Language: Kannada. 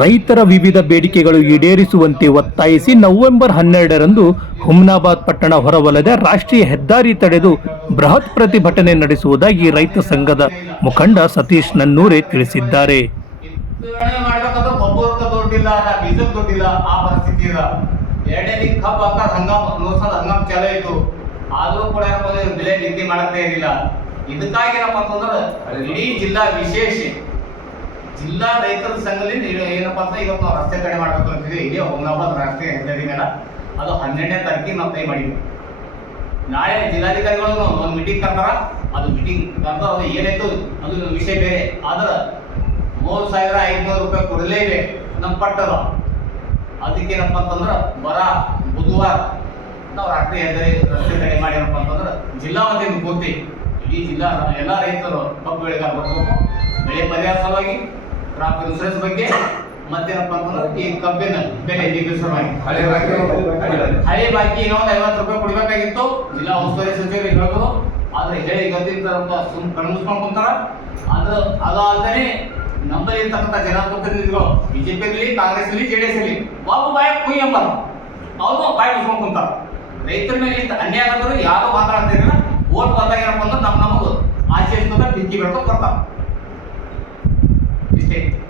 ರೈತರ ವಿವಿಧ ಬೇಡಿಕೆಗಳು ಈಡೇರಿಸುವಂತೆ ಒತ್ತಾಯಿಸಿ ನವೆಂಬರ್ ಹನ್ನೆರಡರಂದು ಹುಮ್ನಾಬಾದ್ ಪಟ್ಟಣ ಹೊರವಲದ ರಾಷ್ಟ್ರೀಯ ಹೆದ್ದಾರಿ ತಡೆದು ಬೃಹತ್ ಪ್ರತಿಭಟನೆ ನಡೆಸುವುದಾಗಿ ರೈತ ಸಂಘದ ಮುಖಂಡ ಸತೀಶ್ ನನ್ನೂರೆ ತಿಳಿಸಿದ್ದಾರೆ. ಜಿಲ್ಲಾ ರೈತರ ಸಂಘದಲ್ಲಿ ಏನಪ್ಪಾ ಅಂತ ಇವತ್ತು ನಾವು ರಸ್ತೆ ತಡೆ ಮಾಡ್ಬೇಕು ಅಂತಿದ್ವಿ. ಇದೇ ಹೊಂಗಾಬಾದ್ ರಸ್ತೆ ಮೇಲೆ ಅದು ಹನ್ನೆರಡನೇ ತಾರೀಕಿಗೆ ನಾವು ತೈ ಮಾಡಿದ್ವಿ. ನಾಳೆ ಜಿಲ್ಲಾಧಿಕಾರಿಗಳು ಒಂದು ಮೀಟಿಂಗ್ ಕರ್ತಾರ ಅದು ಮೀಟಿಂಗ್ ಕರ್ತಾರ ಅದು ಏನಾಯ್ತು? ಅದು ವಿಷಯ ಬೇರೆ. ಆದ್ರೆ ಮೂರು ಸಾವಿರ ಐದುನೂರು ರೂಪಾಯಿ ಕೊಡಲೇಬೇಕು ನಮ್ಮ ಪಟ್ಟದ ಅದಕ್ಕೇನಪ್ಪ ಅಂತಂದ್ರೆ ಬರ, ಬುಧವಾರ ನಾವು ರಾಷ್ಟ್ರೀಯ ಹೆದ್ದಾರಿ ರಸ್ತೆ ತಡೆ ಮಾಡಿರಪ್ಪ ಅಂತಂದ್ರೆ ಜಿಲ್ಲಾ ವತಿಯಿಂದ ಪೂರ್ತಿ ಇಡೀ ಜಿಲ್ಲಾ, ಎಲ್ಲ ರೈತರು ಕಬ್ಬು ಬೆಳೆಗಾರ ಬರ್ಬೇಕು. ಬೆಳೆ ಪರಿಹಾರ ಸಲುವಾಗಿ ಕ್ರಾಪ್ ಇನ್ಸೂರೆನ್ಸ್ ಬಗ್ಗೆ ಮತ್ತೇನಪ್ಪ ಅಂತಂದ್ರೆ ಈ ಕಬ್ಬಿನ ಬೆಲೆ ಹಳೆ ಬಾಕಿ. ಹಳೆ ಬಾಕಿ ಇನ್ನೊಂದು ಐವತ್ತು ರೂಪಾಯಿ ಕೊಡ್ಬೇಕಾಗಿತ್ತು. ಜಿಲ್ಲಾ ಉಸ್ತುವಾರಿ ಸಚಿವರು ಹೇಳೋದು ಆದ್ರೆ ಹೇಳಿ ಗೊತ್ತಿದ್ದ ಸುಮ್ ಕಣ್ಮುಸ್ಕೊಂಡ್ ಕುಂತಾರ. ಅದು ಅದಾದ್ರೆ ನಮ್ಮಲ್ಲಿ ಇರ್ತಕ್ಕಂಥ ಜನಪ್ರತಿನಿಧಿಗಳು ಬಿಜೆಪಿ ಇರಲಿ ಕಾಂಗ್ರೆಸ್ ಇರಲಿ ಜೆಡಿಎಸ್ ಇರಲಿ ಬಾಬು ಬಾಯ ಕುಯ್ ಎಂಬಾರ ಅವರು. ಬಾಯಿ ಮುಸ್ಕೊಂಡ್ ಕುಂತಾರ. ರೈತರ ಮೇಲೆ ಇಷ್ಟು ಅನ್ಯಾಯ ಆದರೂ ಯಾರು ಮಾತಾಡ್ತಿರಲಿಲ್ಲ ಓಟ್ ಬಂದಾಗ ಏನಪ್ಪ ಅಂದ್ರೆ ನಮ್ಮ ನಮಗೂ. ಆಚೆ ಬೆಂಕಿ ಬೆಳ್ಕೊಂಡು ಬರ್ತಾರ. ಇಷ್ಟೇ